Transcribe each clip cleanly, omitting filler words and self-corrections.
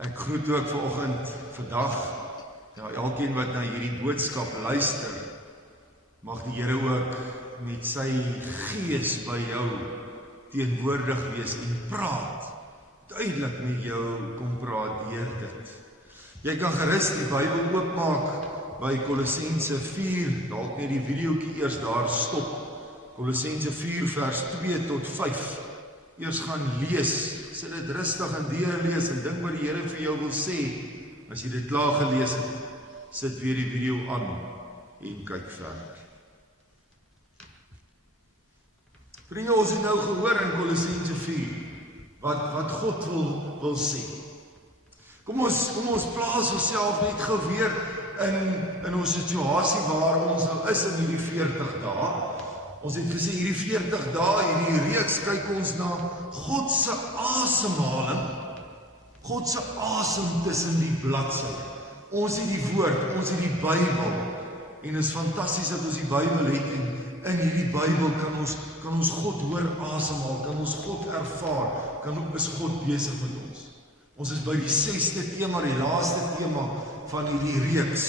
Ek groet ook vanoggend, vandag, elkeen wat na hierdie boodskap luister, mag die Here ook met sy gees by jou teenwoordig wees en praat, duidelik met jou kom praat deur dit. Jy kan gerus die Bybel oopmaak by Kolossense 4, dalk net die videoetjie eers daar stop. Kolossense 4 vers 2 tot 5. Eers gaan lees, sit dit rustig en deurlees en dink wat die Here vir jou wil sê. As jy dit klaar gelees het, sit weer die video aan en kyk verder. Vriende, ons het nou gehoor in Kolossense 4 wat God wil sê. Kom ons plaas onsself net gou weer in ons situasie waar ons nou is in hierdie 40 dae. Ons het gesê hierdie 40 dae en hierdie reeks kyk ons na God se asemhaling, God se asem tussen die bladsye. Ons het die woord, ons het die Bybel en is fantasties dat ons die Bybel het en in hierdie Bybel kan ons God hoor asemhaal, kan ons God ervaar, is God besig met ons. Ons is by die 6de tema, die laaste tema van hierdie reeks.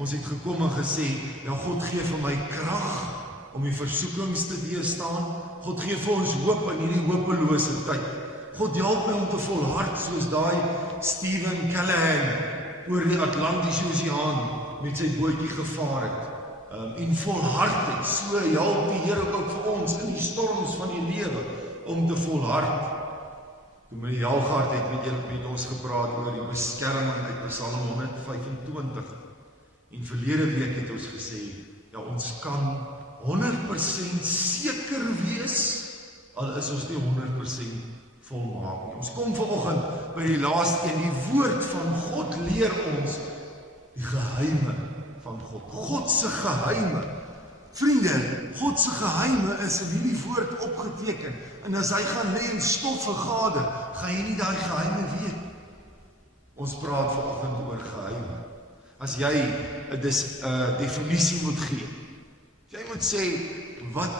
Ons het gekom en gesê, God gee vir my krag om die versoekings te weerstaan. God gee vir ons hoop in hierdie hopelose tyd. God help my om te volhard soos daai Stephen Callahan oor die Atlantiese Oseaan met sy bootjie gevaar het. En volhardheid, so help die Here ook vir ons in die storms van die lewe om te volhard. Toe meneer Jalgaard het met ons gepraat oor die beskerming uit Psalm 125. En verlede week het ons gesê, ons kan 100% seker wees, al is ons nie 100% volmaak nie. Ons kom vanoggend by die laaste een, die woord van God leer ons die geheime van God. God se geheime. Vriende, God se geheime is in hierdie woord opgeteken. En as hy gaan lê en stof vergader, gaan jy nie daai geheime weet. Ons praat vanoggend oor geheime. As jy 'n definisie moet gee, jy moet sê, wat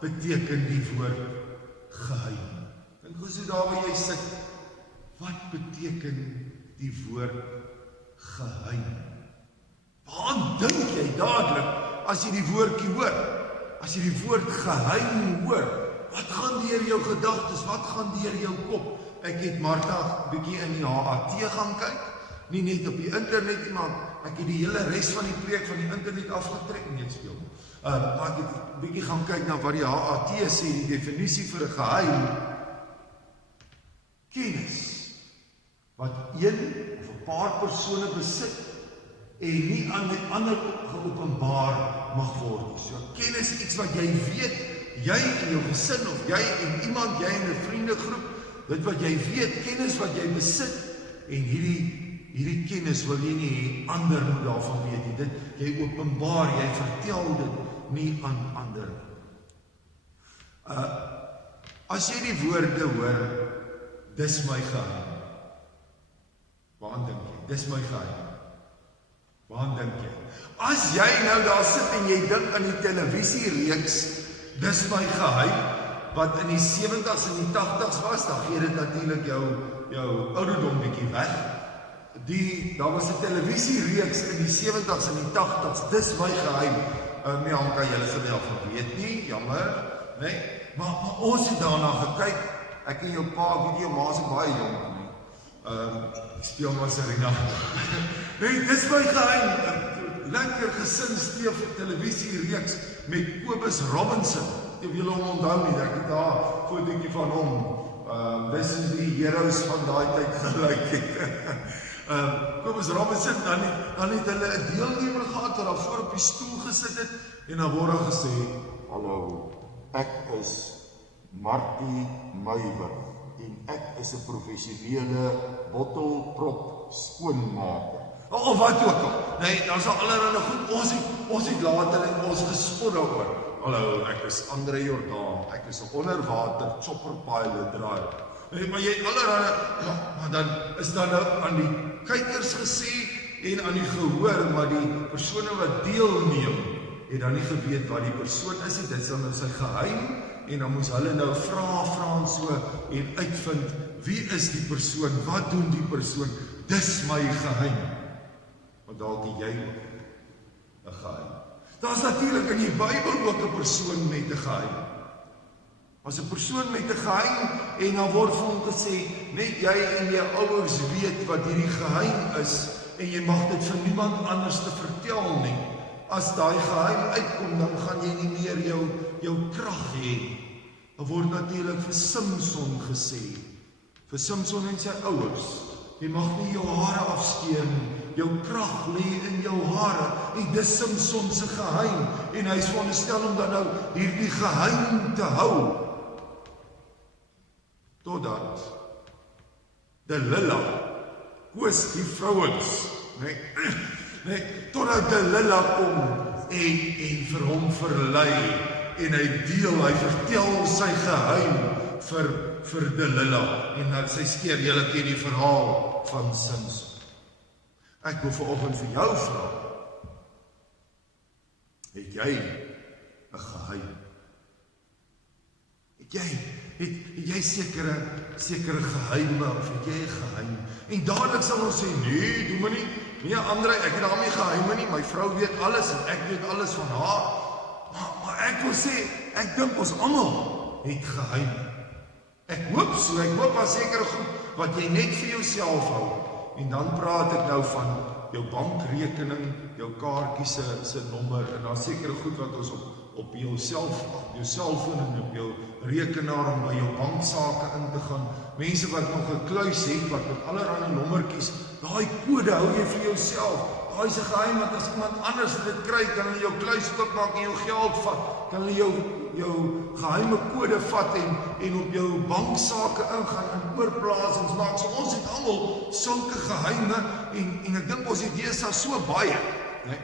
beteken die woord geheim? Dink hoe so daar waar jy sit, wat beteken die woord geheim? Waar dink jy dadelik as jy die woordjie hoor? As jy die woord geheim hoor, wat gaan deur jou gedagtes, wat gaan deur jou kop? Ek het Martha bietjie in die HAT gaan kyk, nie net op die internet nie, maar ek het die hele res van die preek van die internet afgetrek en net speel. Maar ek het bietjie gaan kyk na wat die HAT sê, die definisie vir 'n geheim. Kennis, wat een of 'n paar persone besit, en nie aan die ander geopenbaar mag word. So kennis, iets wat jy weet, jy en jou gesin, of jy en iemand, jy en 'n vriendegroep, dit wat jy weet, kennis wat jy besit, en hierdie kennis wil jy nie hê ander moet daarvan weet nie. Dit jy openbaar, jy vertel dit nie aan ander. As jy die woorde hoor, dis my geheim. Waaraan dink jy? Dis my geheim. Waaraan dink jy? As jy nou daar sit en jy dink aan die televisiereeks, dis my geheim, wat in die 70s en die 80s was, dan gee dit natuurlik jou ouderdom bietjie weg. Daar was 'n televisiereeks in die 70s en die 80s, dis my geheim. Nee, Anka, julle sal nie daarvan weet nie, jammer, nee. Maar ons het daarna gekyk, ek en jou pa, weet jy, jou ma is baie jong, ek speel maar Serena. Nee, dis my geheim. Lekker gesinsteef televisiereeks met Kobus Robinson. Ek wil hom onthou nie, ek het daar 'n fotootjie van hom. Dis is die heroes van daai tyd gelyk het. Kobus Robinson, dan het hulle 'n deelnemer gehad wat daar voor op die stoel gesit het en dan word daar gesê, hallo, ek is Martie Meyburg en ek is 'n professionele bottelprop skoonmaker. Of wat ook al. Nee, daar's al allerlei goed. Ons het later en ons gespot daaroor. Hallo, ek is Andre Jordaan. Ek is 'n onderwater chopper pilot driver. Nee, maar jy het allerlei, maar dan is dan nou aan die kykers gesê en aan die gehoor, maar die persone wat deelneem, het dan nie geweet wat die persoon is. Dit is dan nou sy geheim en dan moes hulle nou vra en so en uitvind wie is die persoon, wat doen die persoon, dis my geheim. Want dalk het jy ook 'n geheim. Daar's natuurlik in die Bybel ook 'n persoon met 'n geheim. As 'n persoon met 'n geheim en dan word vir hom gesê, net jy en jou ouers weet wat hierdie geheim is en jy mag dit vir niemand anders te vertel nie. As daai geheim uitkom, dan gaan jy nie meer jou krag hê. Daar word natuurlik vir Samson gesê, vir Samson en sy ouers, jy mag nie jou hare afskeer nie, jou krag lê in jou hare, en dis Samson se geheim, en hy is veronderstel om dan nou hierdie geheim te hou, totdat Delila koos die vrouens, totdat Delila kom en vir hom verlei, en hy vertel sy geheim vir Delila, en dan sy skeer, julle ken die verhaal van Samson. Ek wil vanoggend vir jou vra, het jy 'n geheim? Het jy sekere geheime, of het jy 'n geheim? En dadelik sal ons sê, nee, doe maar nie, nee André, ek het daarmee geheime nie, my vrou weet alles, en ek weet alles van haar, maar ek wil sê, ek dink ons almal het geheime. Ek hoop so, ek hoop aan sekere goed, wat jy net vir jouself hou, en dan praat ek nou van jou bankrekening, jou kaartjie se nommer, en dan sekere goed wat ons op jou selfoon en op jou rekenaar om by jou banksake in te gaan, mense wat nog 'n kluis het, wat met allerlei nommertjies, daai kode hou jy vir jouself, daai is 'n geheim, want as iemand anders dit kry, kan hulle jou kluis oopmaak en jou geld vat, kan hulle jou geheime kode vat en op jou banksake ingaan en oorplasings maak, so ons het almal sulke geheime, en ek dink ons het deesdae so baie, nee?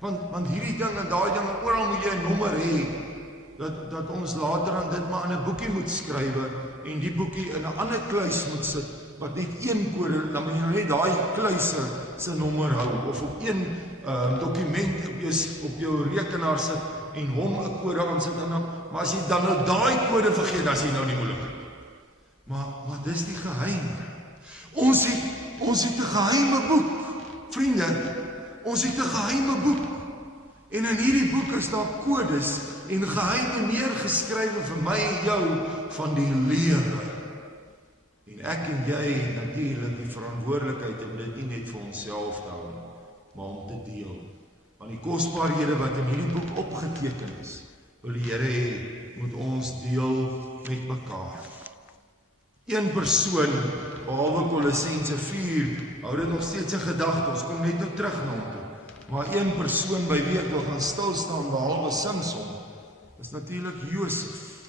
Want hierdie ding en daai ding, oral moet jy 'n nommer hê, dat ons later aan dit maar in 'n boekie moet skrywe, en die boekie in 'n ander kluis moet sit, wat net een kode, dan moet jy net daai kluis se nommer hou, of op een dokument op jou rekenaar sit, en hom 'n kode aansit, maar as jy dan nou daai kode vergeet, dan is jy nou nie moeilik. Maar dis die geheim. Ons het 'n geheime boek, vriende, ons het 'n geheime boek, en in hierdie boek is daar kodes en geheime neergeskrywe vir my en jou van die lewe. En ek en jy het natuurlik die verantwoordelikheid om dit nie net vir onsself te hou, maar om te deel. Want die kosbaarhede wat in hierdie boek opgeteken is, wil die Here hê, moet ons deel met mekaar. Een persoon, behalwe Kolossense 4, hou dit nog steeds 'n gedagte, ons kom net nou terug na hom toe. Maar een persoon by wie ek wil gaan stilstaan, behalwe Samson, is natuurlik Josef.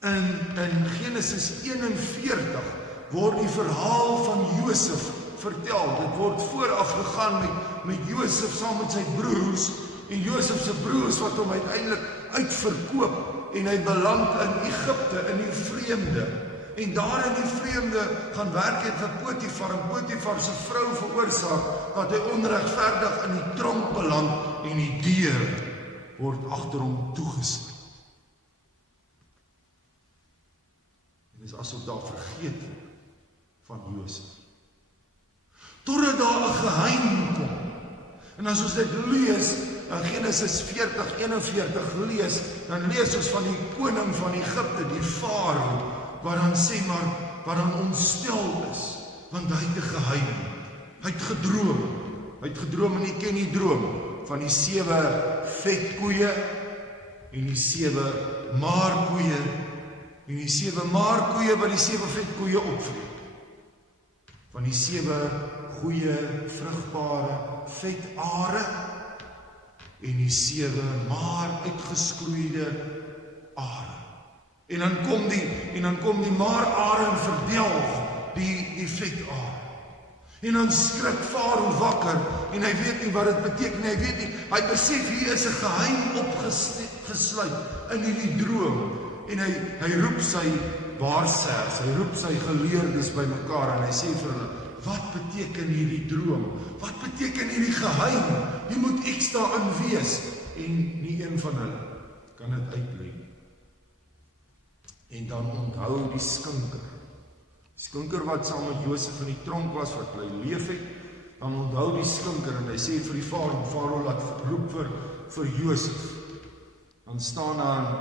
In Genesis 41 word die verhaal van Josef vertel. Dit word vooraf gegaan met Josef saam met sy broers, en Josef se broers wat hom uiteindelik uitverkoop, en hy beland in Egipte, in die vreemde. En daar in die vreemde gaan werk het vir Potifar, en Potifar se vrou veroorsaak dat hy onregverdig in die tronk beland, en die deur word agter hom toegesluit. En dis asof daar vergeet van Josef. Totdat daar 'n geheim kom. En as ons dit lees, in Genesis 40:41 lees, dan lees ons van die koning van Egipte, die Farao, wat dan sê maar, wat dan ontstel is, want hy het 'n geheim. Hy het gedroom, en jy ken die droom, van die 7 vetkoeie, en die 7 maarkoeie, en die 7 maarkoeie wat die 7 vetkoeie opvreet. Van die 7 goeie, vrugbare vetare, en die 7 maar uitgeskroeide are. En dan kom die maar-are en verdelg die vetare. En dan skrik Farao wakker, en hy weet nie wat dit beteken nie, hy besef hier is 'n geheim opgesluit in hierdie droom, en hy roep sy waarsêers, hy roep sy geleerdes bymekaar, en hy sê vir hulle, wat beteken hierdie droom? Wat beteken hierdie geheim? Jy moet iets daarin wees, en nie een van hulle kan dit uitlei. En dan onthou die skinker Die skinker wat saam met Josef in die tronk was, wat bly leef het, dan onthou die skinker en hy sê vir die Farao laat roep vir Josef. Dan staan daar in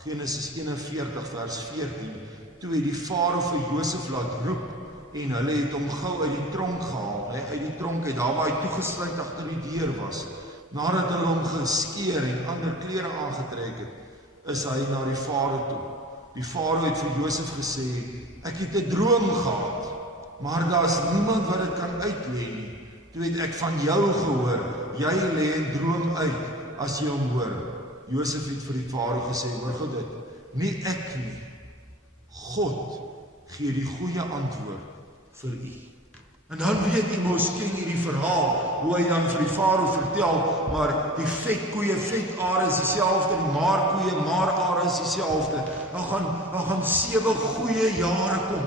Genesis 41 vers 14, toe het die Farao vir Josef laat roep, en hulle het hom gou uit die tronk gehaal, uit die tronk uit, daar waar hy toegesluit agter die deur was. Nadat hulle hom geskeer en ander klere aangetrek het, is hy na die Farao toe. Die Farao het vir Josef gesê, ek het 'n droom gehad, maar daar is niemand wat dit kan uitlê nie. Toe het ek van jou gehoor, jy lê 'n droom uit as jy hom hoor. Josef het vir die Farao gesê, hoor gou dit, nie ek nie, God gee die goeie antwoord vir u. En dan weet jy mos, ken jy die verhaal, hoe hy dan vir die Farao vertel, maar die vetkoeie, vetare is dieselfde, die maarkoeie, maarare is dieselfde. Dan gaan 7 goeie jare kom,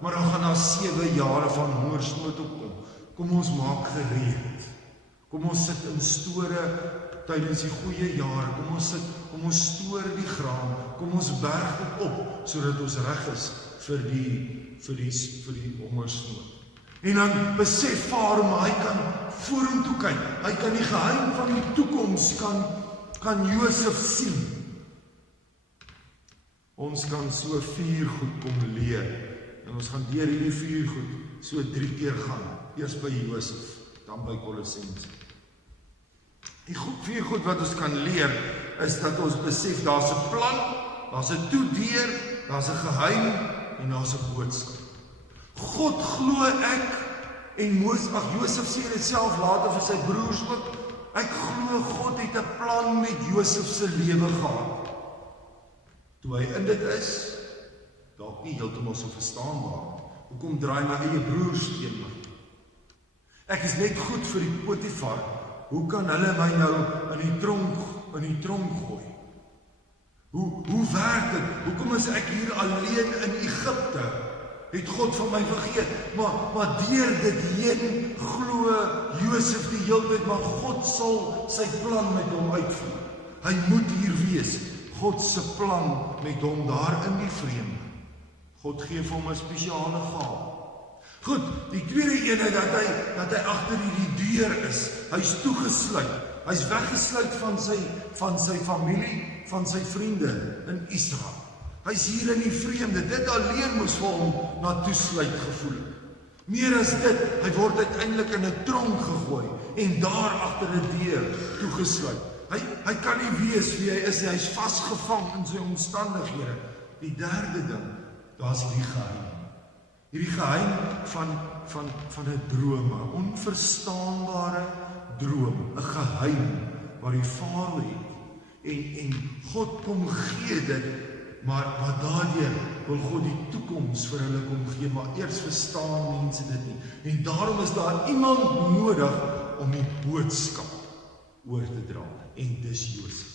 maar dan gaan daar 7 jare van hongersnood opkom. Kom ons maak gereed. Kom ons sit in store tydens die goeie jare. Kom ons stoor die graan. Kom ons berg dit op, sodat ons reg is vir die hongersnood. En dan besef Farao, maar hy kan vorentoe kyk. Hy kan die geheim van die toekoms kan Josef sien. Ons kan so 4 goed kom leer. En ons gaan deur hierdie 4 goed so 3 keer gaan. Eers by Josef, dan by Kolossense. Die 4 goed wat ons kan leer, is dat ons besef, daar's 'n plan, daar's 'n toedeur, daar's 'n geheim, en daar's 'n boodskap. God glo ek, en Josef sê dit self later vir sy broers ook, ek glo God het 'n plan met Josef se lewe gehad. Toe hy in dit is, dalk nie heeltemal so verstaanbaar, hoekom draai my eie broers teen my? Ek is net goed vir die Potifar, hoe kan hulle my nou in die tronk gooi? Hoe werk dit? Hoekom is ek hier alleen in Egipte? Het God van my vergeet? Maar deur dit heen glo Josef die hele tyd, maar God sal sy plan met hom uitvoer. Hy moet hier wees. God se plan met hom daar in die vreemde. God gee vir hom 'n spesiale gawe. Goed, die tweede een is dat hy agter hierdie deur is. Hy's toegesluit. Hy's weggesluit van sy familie, van sy vriende in Israel. Hy's hier in die vreemde. Dit alleen moes vir hom na toesluit gevoel. Meer as dit, hy word uiteindelik in 'n tronk gegooi en daar agter 'n deur toegesluit. Hy kan nie weet wie hy is, hy's vasgevang in sy omstandighede. Die derde ding, daar's die geheim. Hierdie geheim van 'n droom, 'n onverstaanbare droom, 'n geheim wat die Farao het. En God kom gee dit, maar daardeur wil God die toekoms vir hulle kom gee, maar eers verstaan mense dit nie. En daarom is daar iemand nodig om die boodskap oor te dra. En dis Josef.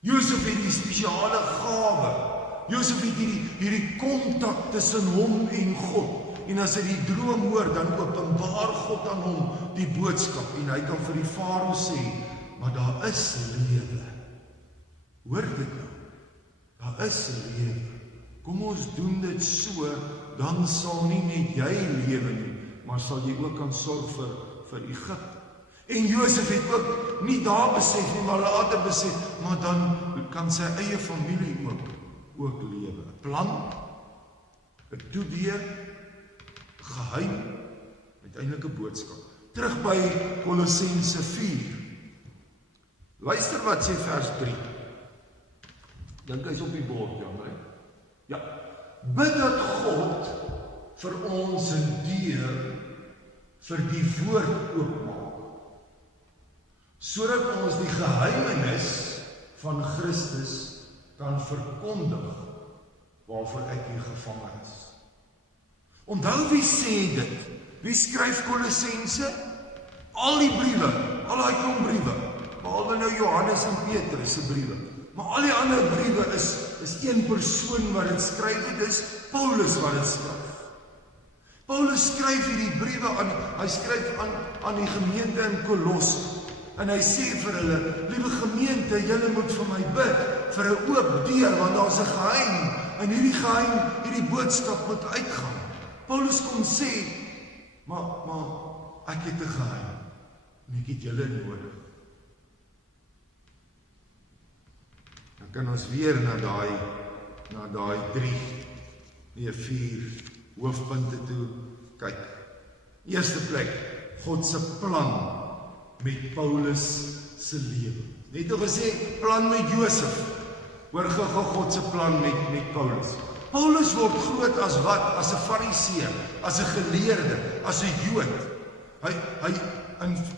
Josef het die spesiale gawe. Josef het hierdie kontak tussen hom en God. En as hy die droom hoor, dan openbaar God aan hom die boodskap. En hy kan vir die Farao sê, maar daar is lewe. Hoor dit nou. Daar is lewe. Kom ons doen dit so, dan sal nie net jy lewe nie, maar sal jy ook kan sorg vir Egipte. En Josef het ook nie daar besef nie, maar later besef, maar dan kan sy eie familie ook lewe. 'n Plan, 'n toedeur, geheim, uiteindelik 'n boodskap. Terug by Kolossense 4. Luister wat sê vers 3. Dink hy's op die bord, Jan, hè? Ja. Bid dat God vir ons 'n deur vir die woord oopmaak, sodat ons die geheimenis van Christus kan verkondig waarvoor ek hier gevang is. Onthou wie sê dit? Wie skryf Kolossense? Al die briewe, al daai klomp briewe, behalwe nou Johannes en Petrus se briewe. Maar al die ander briewe is een persoon wat dit skryf, dit is Paulus wat dit skryf. Paulus skryf hierdie briewe aan, hy skryf aan die gemeente in Kolosse. En hy sê vir hulle, liewe gemeente, julle moet vir my bid, vir 'n oop deur, want daar's 'n geheim, en hierdie boodskap moet uitgaan. Paulus kom sê, maar ek het 'n geheim, en ek het julle nodig. Dan kan ons weer na daai 4 hoofpunte toe kyk. Eerste plek, God se plan met Paulus se lewe. Net al gesê, plan met Josef. Hoor gou God se plan met Paulus. Paulus word groot as wat? As 'n fariseer, as 'n geleerde, as 'n Jood. Hy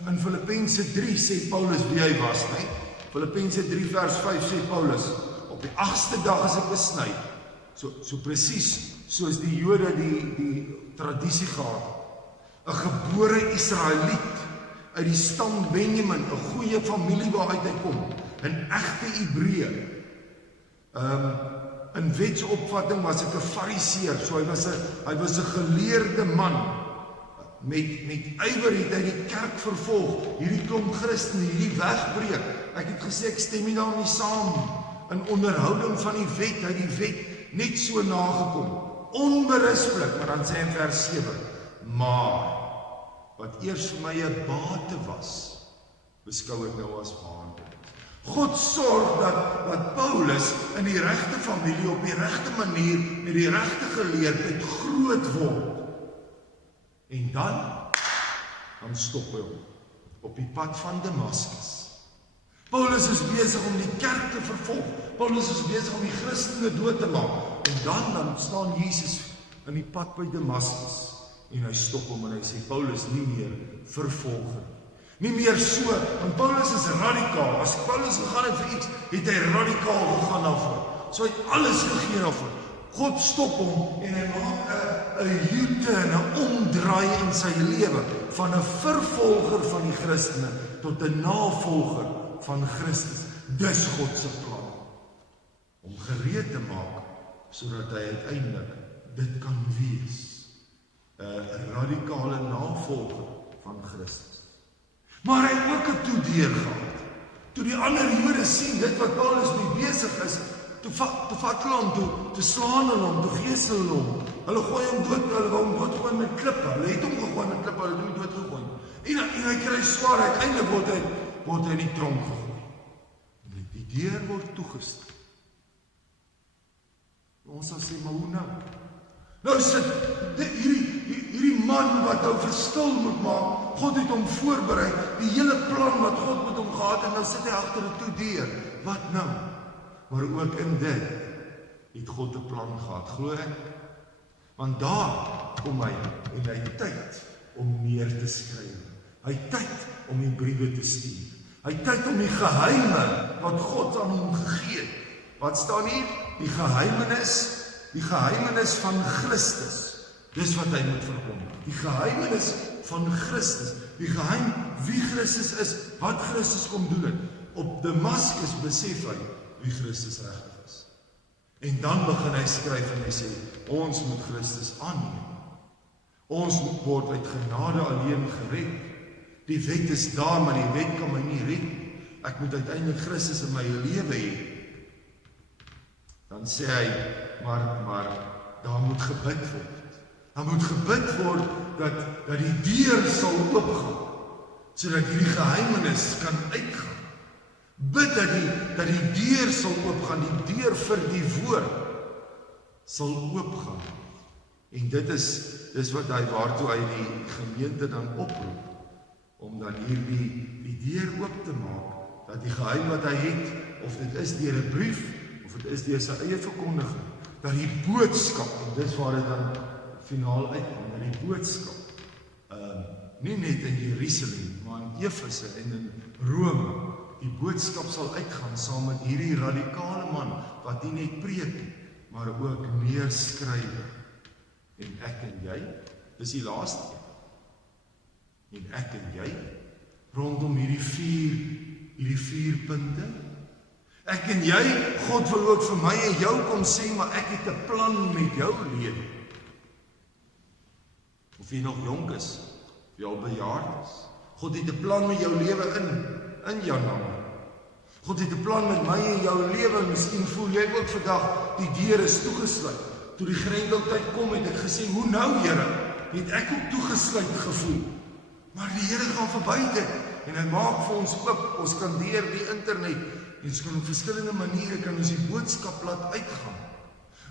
in Filippense 3 sê Paulus wie hy was, né? Filippense 3 vers 5 sê Paulus, op die 8ste dag is ek besny. So presies soos die Jode die tradisie gehad. 'n gebore Israeliet uit die stam Benjamin, 'n goeie familie waaruit hy kom, 'n egte Hebreë. In wetsopvatting was ek 'n fariseer, so hy was 'n geleerde man. Met ywer het hy die kerk vervolg, hierdie klomp Christene, hierdie wegbreek. Ek het gesê ek stem nie daarmee saam nie. In onderhouding van die wet, hy die wet net so nagekom. Onberispelik, maar dan sê hy in vers 7, maar wat eers vir my 'n bate was, beskou ek nou as waande. God sorg dat Paulus in die regte familie, op die regte manier, met die regte geleerdheid groot word. En dan stop hy hom op die pad van Damaskus. Paulus is besig om die kerk te vervolg. Paulus is besig om die Christene dood te maak. En dan staan Jesus in die pad by Damaskus. En hy stop hom en hy sê, Paulus, nie meer vervolger. Nie meer so, want Paulus is radikaal. As Paulus gegaan het vir iets, het hy radikaal gegaan daarvoor. So hy het alles gegee daarvoor. God stop hom en hy maak 'n U-turn, 'n omdraai in sy lewe, van 'n vervolger van die Christene tot 'n navolger van Christus. Dis God se plan, om gereed te maak, sodat hy uiteindelik dit kan wees, 'n radikale navolger van Christus. Maar hy het ook 'n toedeur gehad. Toe die ander Jode sien dit wat Paulus mee besig is, toe vat hulle hom, toe slaan hulle hom, toe gesel hulle hom. Hulle gooi hom dood, hulle wou hom doodgooi met klippe. Hulle het hom gegooi met klippe, hulle het hom doodgegooi. En hy kry swaar, uiteindelik word hy in die tronk gegooi. En die deur word toegestaan. Ons sal sê, maar hoe nou? Nou sit hierdie man wat nou verskil moet maak, God het hom voorberei, die hele plan wat God met hom gehad, en nou sit hy agter 'n toedeur. Wat nou? Maar ook in dit het God 'n plan gehad, glo ek. Want daar kom hy en hy het tyd om neer te skryf. Hy het tyd om die briewe te stuur. Hy het tyd om die geheime wat God aan hom gegee het. Wat staan hier? Die geheimenis van Christus. Dis wat hy moet verkondig. Die geheimenis van Christus. Die geheim wie Christus is, wat Christus kom doen het. Op Damaskus besef hy wie Christus regtig is. En dan begin hy skryf en hy sê, ons moet Christus aanneem. Ons word uit genade alleen gered. Die wet is daar, maar die wet kan my nie red nie. Ek moet uiteindelik Christus in my lewe hê. Dan sê hy, maar daar moet gebid word. Daar moet gebid word dat die deur sal oopgaan, sodat hierdie geheimenis kan uitgaan. Bid dat die deur sal oopgaan, die deur vir die woord sal oopgaan. En dit is wat waartoe hy die gemeente dan oproep, om dan die deur oop te maak, dat die geheim wat hy het, of dit is deur 'n brief, of dit is deur sy eie verkondiging, dat die boodskap, en dis waar dit dan finaal uitkom, dat die boodskap, nie net in Jerusalem, maar in Efese en in Rome, die boodskap sal uitgaan saam met hierdie radikale man, wat nie net preek nie, maar ook neerskrywe. En ek en jy, dis die laaste een. En ek en jy, rondom hierdie vier punte. Ek en jy, God wil ook vir my en jou kom sê, maar ek het 'n plan met jou lewe. Of jy nog jonk is, of jy al bejaard is. God het 'n plan met jou lewe in. in jou naam. God het 'n plan met my en jou lewe. Miskien voel jy ook vandag die deur is toegesluit. Toe die grendeltyd kom het ek gesê, hoe nou Here? Het ek ook toegesluit gevoel. Maar die Here gaan verby dit en hy maak vir ons oop. Ons kan deur die internet en ons kan op verskillende maniere kan ons die boodskap laat uitgaan.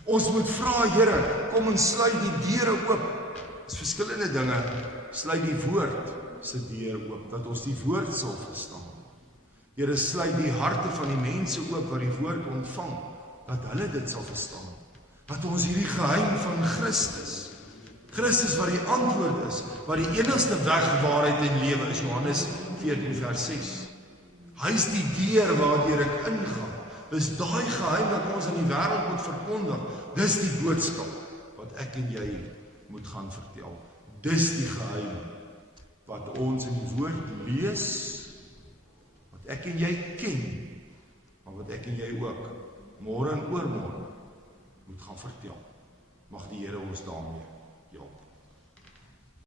Ons moet vra, Here, kom en sluit die deure oop. Dis verskillende dinge. Sluit die woord se deur oop, dat ons die woord sal verstaan. Here, sluit die harte van die mense oop wat die woord ontvang, dat hulle dit sal verstaan. Dat ons hierdie geheim van Christus wat die antwoord is, wat die enigste weg, waarheid en lewe is, Johannes 14 vers 6. Hy is die deur waardeur ek ingaan. Dis daai geheim wat ons aan die wêreld moet verkondig. Dis die boodskap wat ek en jy moet gaan vertel. Dis die geheim wat ons in die woord lees, wat ek en jy ken, maar wat ek en jy ook môre en oormôre moet gaan vertel. Mag die Here ons daarmee help.